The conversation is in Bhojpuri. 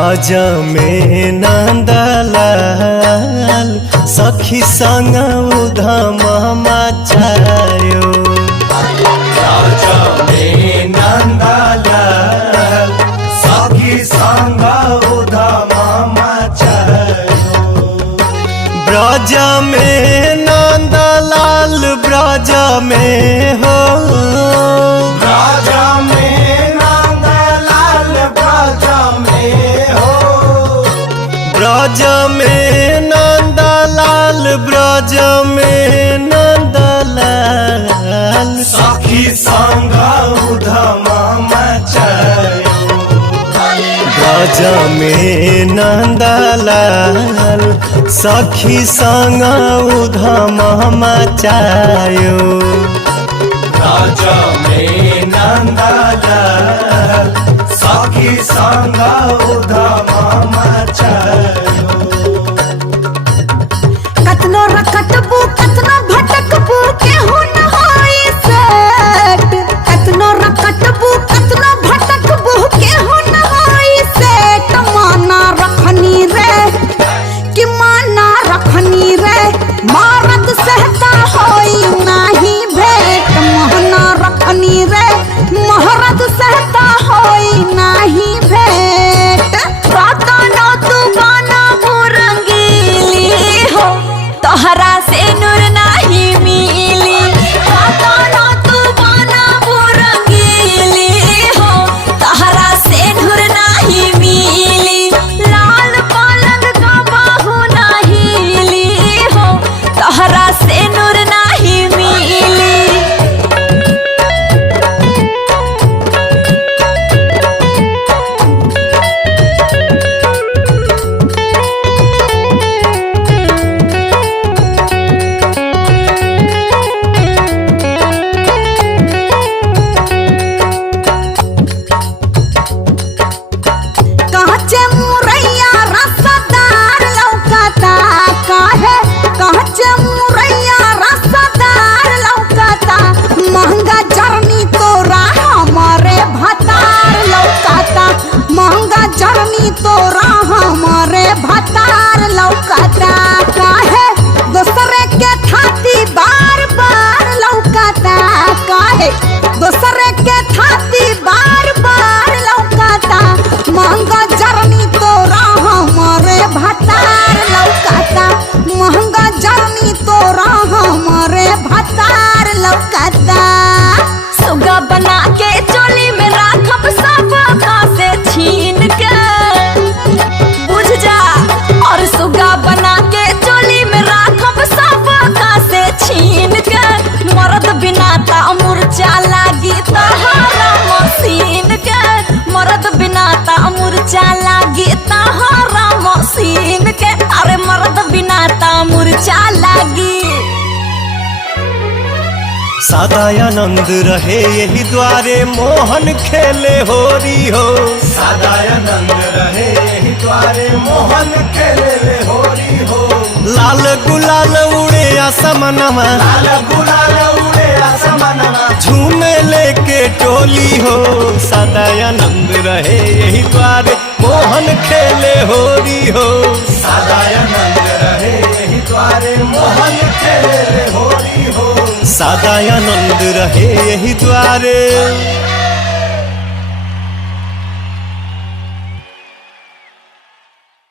ब्रज में नंदलाल सखी संग उधम मचायो। ब्रज में नंदलाल सखी संग उधम मचायो। ब्रज में नंदलाल ब्रज में हो, ब्रज में नंदलाल ब्रज में हो। ब्रज में नंदलाल ब्रज में नंदलाल सखी संग उधम मचायो। ब्रज में नंदलाल सखी संग उधम मचायो। ब्रज में नंदलाल सखी संग उधम मचायो। कतनो रखटबू कतनो भटकबू केहू न होई सेट। कतनो रखटबू कतनो भटकबू केहू न होई सेट। माना रखनी रे कि माना रखनी रे, मारत सहता होई नाही भेट। माना रखनी रे महरत सहता होई नाही भेट। राता नो तू गाना भुरंगीली हो, तोहरा से नूर नाही मिली। राता नो तू गाना भुरंगीली हो, तोहरा से नूर नाही मिली। लाल पलंग का बाहु नाही ली हो, तोहरा से नूर नाही मिली। काचे मुरैया रसदार लौकता काहे, काचे मुरैया रसदार लौकता। महंगा जर्नी तोरा हमारे भतार लौकता। महंगा जर्नी तोरा हमारे भतार लौकता। काहे दूसरे के थाती बार बार लौकता। काहे दूसरे के थाती बार बार लौकता। महंगा जर्नी तोरा हमारे भतार लौकता। महंगा जर्नी तोरा हमारे भतार लौकता। सुगा बना के चोली में राखब सब से छीन के, बुझ जा। और सुगा बना के चोली में राखब सब से छीन के। मर्द बिना ता मुरचा लागी तहरा मशीन के। मर्द बिना ता मुरचा लागी तहरा मशीन के। अरे मर्द बिना ता मुरचा लागी। सदानंद रहे यही द्वारे मोहन खेले होरी हो। सदानंद रहे यही द्वारे मोहन खेले होरी हो। लाल गुलाल उड़े आसमनमा, लाल गुलाल उड़े आसमनमा। झूमे लेके टोली हो। सदानंद रहे यही द्वारे मोहन खेले होरी हो। सदानंद रहे यही द्वारे मोहन खेले होरी हो। सदानंद रहे यही द्वारे